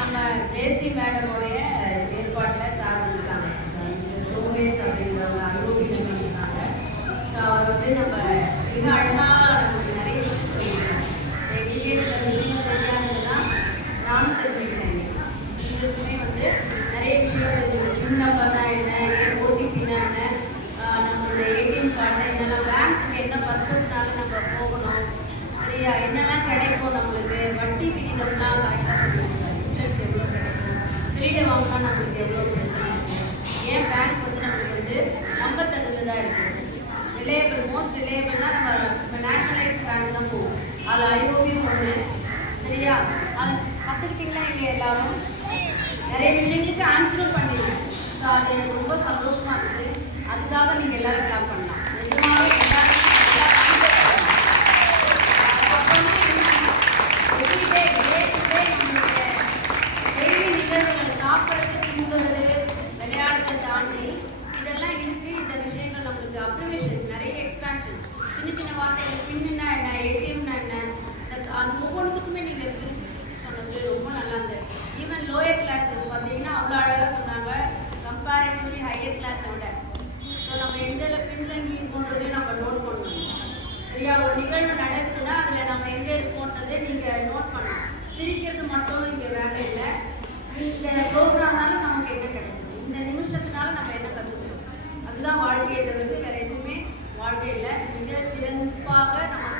நம்ம ஜேசி மேடமோடைய ஏற்பாட்டில் சார் இருக்காங்க. சோமேஷ் அப்படிங்கிறவங்க ஐஓபி இருக்காங்க. ஸோ அவர் நம்ம மிக அழகாக நமக்கு நிறைய விஷயம் சொல்லியிருக்காங்க. எங்களுக்கே சில விஷயங்கள் தெரியாதுன்னா நானும் தெரிஞ்சுக்கிட்டேன். டீச்சர்ஸுமே நிறைய விஷயம் தெரிஞ்சுக்கிட்டேன். பின் நம்பர்னா என்ன, ஏன் ஓடிபினா என்ன, நம்மளோட ஏடிஎம் கார்டு என்னெல்லாம், பேங்க்கு என்ன பர்பஸ்னால நம்ம போகணும், சரியா, என்னெல்லாம் கிடைக்கும், நம்மளுக்கு வட்டி விகிதம்லாம் கரெக்டாக சொல்லுவாங்க. இன்ட்ரெஸ்ட் எவ்வளோ கிடைக்கும், கிரெடிட் வாங்கினா நம்மளுக்கு எவ்வளோ பிரச்சனை இருக்கும், ஏன் பேங்க் நம்மளுக்கு நம்ப தகுந்ததாக இருக்குது, ரிலேபிள், மோஸ்ட் ரிலேபிள்னால் நம்ம நேஷனலைஸ் பேங்க் தான் போகும். அது ஐஓபியும் ஒன்று, சரியா. அது கற்றுக்கிட்டிங்களா இங்கே எல்லாரும் நிறைய விஷயங்களுக்கு ஆன்சரும் பண்ணிடுங்க. ஸோ அது எனக்கு ரொம்ப சந்தோஷமாக இருக்குது. அதுக்காக நீங்கள் எல்லோரும் கிளாப் பண்ணலாம். நிஜமாகவே எல்லாரும் சாப்பிட்றது, தூங்குறது, விளையாடுறதை தாண்டி இதெல்லாம் இருக்குது. இந்த விஷயங்கள் நம்மளுக்கு அப்ரிவேஷன்ஸ், நிறைய எக்ஸ்பேன்ஷன்ஸ், சின்ன சின்ன வார்த்தைகள், பின்னுன்னா என்ன, ஏடிஎம்னா என்ன, அந்த ஒவ்வொன்றுத்துக்குமே நீங்கள் பிரித்து சொன்னது ரொம்ப நல்லா இருந்தது. ஈவன் லோயர் கிளாஸ் பார்த்தீங்கன்னா அவ்வளோ அழகாக சொன்னாங்க, கம்பேரிட்டிவ்லி ஹையர் கிளாஸை விட. ஸோ நம்ம எந்த பின்தங்கி போன்றதையும் நம்ம நோட் பண்ணணும், சரியா. ஒரு நிகழ்வு நடக்குதுன்னா அதில் நம்ம எங்கே இருக்கோன்றதை நீங்கள் நோட் பண்ணணும். சிரிக்கிறது மட்டும் இங்கே வேலை இல்லை. இந்த ப்ரோக்ராம்னால நமக்கு என்ன கிடைச்சது, இந்த நிமிஷத்தினால நம்ம என்ன கற்றுக்கணும், அதுதான் வாழ்க்கையை தவிர்த்து வேறு எதுவுமே வாழ்க்கையில் மிக சிறப்பாக நமக்கு